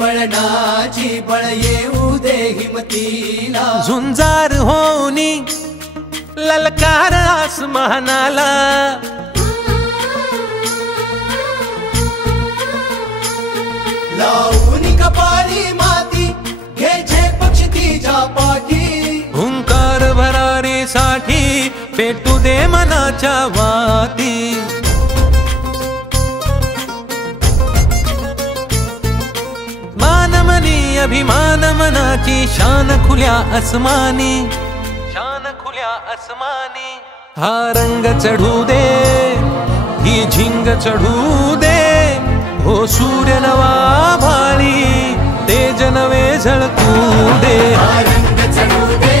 वळणाची बळ येऊ दे हिमतीला झुंजार होनी ललकार आसमानाला लावून कपाळी माती घे पक्ष तिच्या पाठी हुंकार भरारीसाठी पेटू दे मनाच्या वाती मानमनी अभिमान मनाची शान खुल्या आसमानी शान खुल्या आसमानी हा रंग चढू दे ही झिंग चढू दे हो सूर्य नवा भाळी तेज नवे झळकू दे हा रंग चढू दे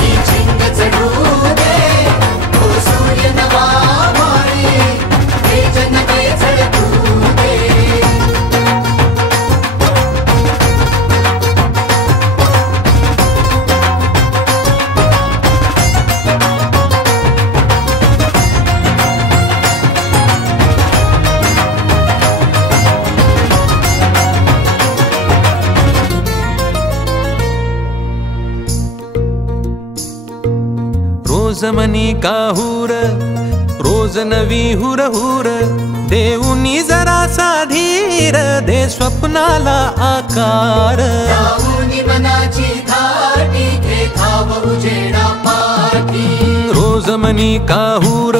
ही झिंग चढू दे हो सूर्य नवा भाळी तेज नवे झळकू दे रोज मनी काहूर रोज नवी हुर हुर देऊनी जरासा धीर दे स्वप्नाला आकार लावून मनाची धाटी घे धाव उजेडा पाठी रोज मनी काहूर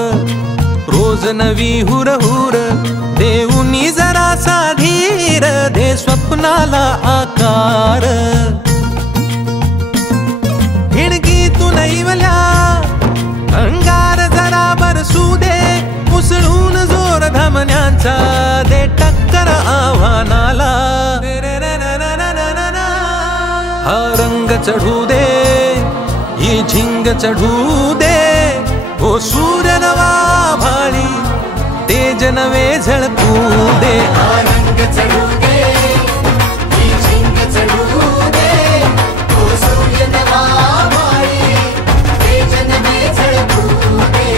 रोज नवी हुर हुर देऊनी जरासा धीर दे स्वप्नाला आकार हिणकी तू नैवल्या अंगार जरा बरसू दे उसळून जोर धमन्यांचा दे टक्कर आव्हानाला हा रंग चढू दे ही झिंग चढू दे हो सूर्य नवा भाळी तेज नवे झळकू दे हा रंग चढू दे ही झिंग चढू दे हो सूर्य नवा भाळी तेज नवे झळकू दे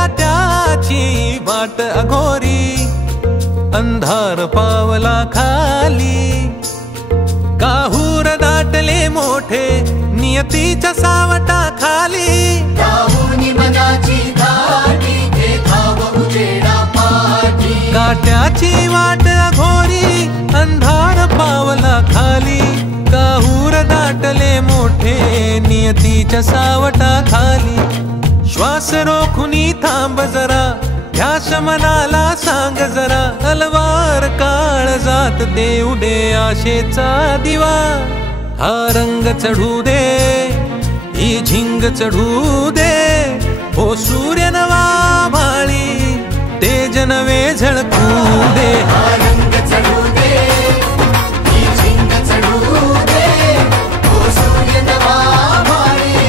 काट्याची वाट अघोरी अंधार पावला खाली काहूर दाटले मोठे नियतीच्या सावटा खाली लावून मनाची धाटी घे धाव उजेडा पाठी काट्याची वाट अघोरी अंधार पावला खाली काहूर दाटले मोठे नियतीच्या सावटा खाली श्वास रोखुनी थांब जरा ध्यास मनाला सांग जरा अलवार काळ जात देऊ दे आशेचा दिवा हा रंग चढू दे ही झिंग चढू दे हो सूर्य नवा भाळी तेज नवे झळकू दे हा रंग चढू दे ही झिंग चढू दे हो सूर्य नवा भाळी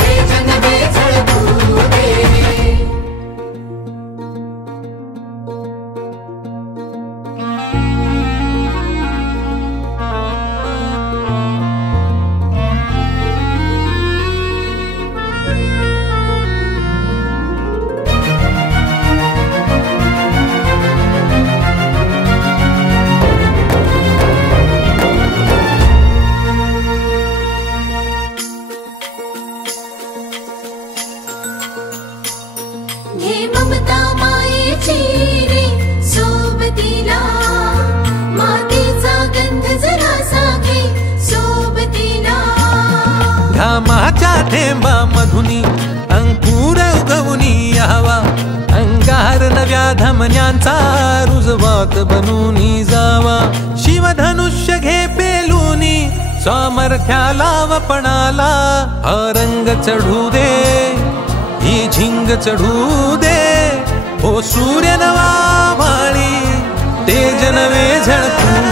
तेज नवे झळकू दे घे ममता मायेची रे सोबतीला मातीचा गंध जरासा घे सोबतीला घामाच्या थेंबा मधुनी अंकुर उगवूनी यावा अंगार नव्या धमन्यांचा रुजवात बनूनी जावा शिवधनुष्य घे पेलूनी सामर्थ्याला वपणाला हा रंग चढू दे ही झिंग चढू दे हो सूर्य नवा भाळी तेज नवे झळकू